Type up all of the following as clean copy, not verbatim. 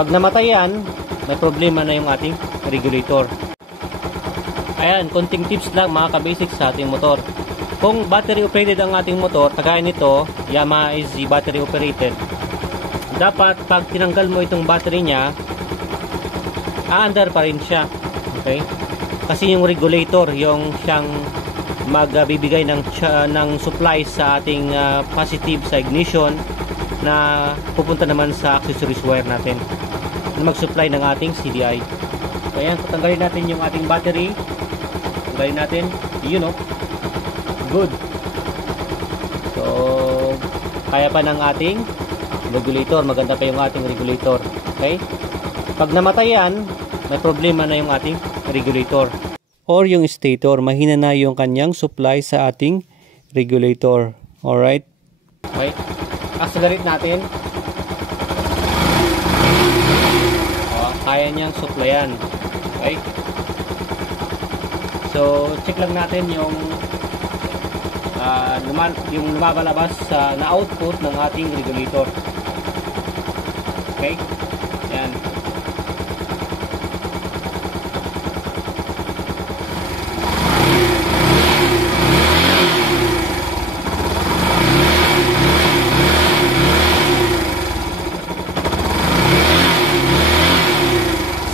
Pag namatay yan, may problema na yung ating regulator. Ayan, konting tips lang mga ka-basics sa ating motor. Kung battery operated ang ating motor, kagaya nito, Yamaha SZ battery operated, dapat pag tinanggal mo itong battery niya, aandar pa rin siya. Okay? Kasi yung regulator, yung siyang magbibigay ng supply sa ating positive sa ignition na pupunta naman sa accessories wire natin na mag-supply ng ating CDI. So ayan, tatanggalin natin yung ating battery. Tanggalin natin, yun o. Good. So kaya pa ng ating regulator, maganda pa yung ating regulator. Okay? Pag namatay yan, may problema na yung ating regulator or yung stator, mahina na yung kanyang supply sa ating regulator. Alright? Okay? Accelerate natin. Kaya niyang supplyan. Okay? So, check lang natin yung lumabalabas na output ng ating regulator. Okay? Yan.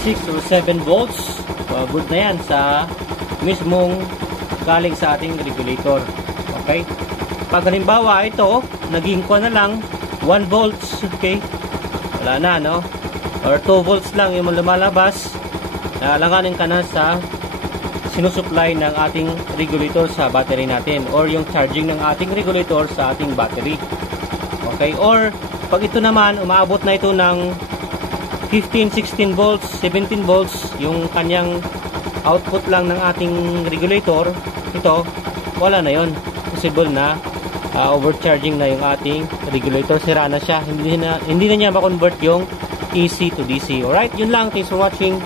Or 7 volts. Good na yan sa mismong galing sa ating regulator. Okay? Pag halimbawa ito, naging ko na lang 1 volts, okay? Wala na, no? Or 2 volts lang yung lumalabas, langanin ka na sa sinusupply ng ating regulator sa battery natin or yung charging ng ating regulator sa ating battery. Okay? Or pag ito naman, umaabot na ito ng 15, 16 volts, 17 volts yung kanyang output lang ng ating regulator, ito, wala na yon. Possible na overcharging na yung ating regulator, sira na siya, hindi na niya ma-convert yung AC to DC. Alright, yun lang. Thanks for watching.